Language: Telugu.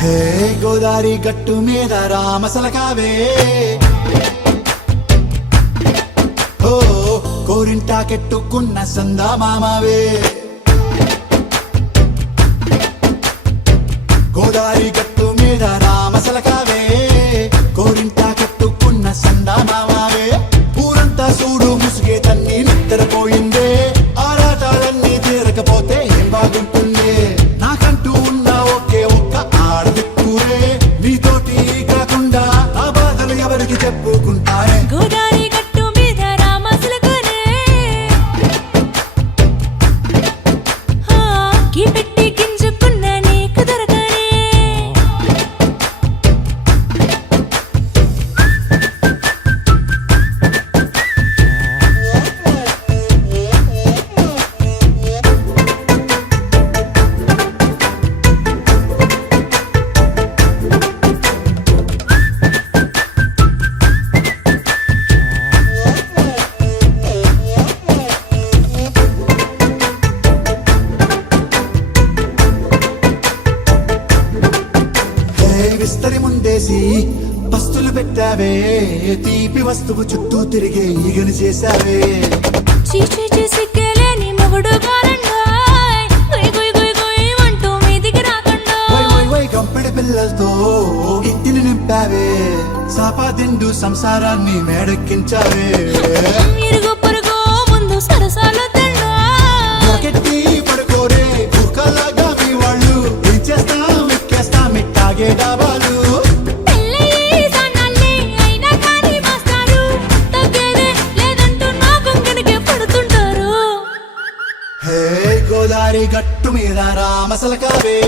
హే గోదారి గట్టు మీద రామసలకావే ఓ కోరింటా కెట్టుకున్న సందా మామావే గోదారి గట్టు మీద రామసలకావే కోరింటా కెట్టుకున్న సందా మామావే ఊరంతా చూడు ముసుగే తన్ని నిద్రపోయిందే ఆరాటాలన్నీ తీరకపోతే ఏం బాగుంటుంది నాకంటూ ఉన్న ఒకే ఒక్క ఆడదిక్కురే నీతోటి కాకుండా ఆ బాధలు ఎవరికి చెప్పుకుంటారే గోదారి గట్టు మీద రామసలకానే కీ పెట్టి గింజుకున్న నీకు దొరకనే విస్తరి ముందేసి పస్తులు పెట్టావే తీపి వస్తువు చుట్టూ తిరిగే ఈగను చేశావే చీచీ చేసి కేలేని మొగుడు గారండాయ్ గుయ్ గుయ్ గుయ్ గుయ్ అంటూ మీదికి రాకుండా వై కంపెడి పిల్లలతో ఇంటిని నింపావే సాపాదిండు సంసారాన్ని మేడెక్కించావే ఇరుగు పొరుగు ముందు సరసాలు తిన్నా రాకెట్టి పడుకోరే కుక్కలాగా మీ వాళ్ళు ఏం చేస్తాం ఎక్కేస్తాం ఇట్టాగే డాబాలు పెళ్ళయి సన్నాల్ని అయినా కానీ మాస్తారు తగ్గేదే లేదంటూ నా కొంగనికే పడుతుంటారు హే గోదారి గట్టు మీద రామసలకావే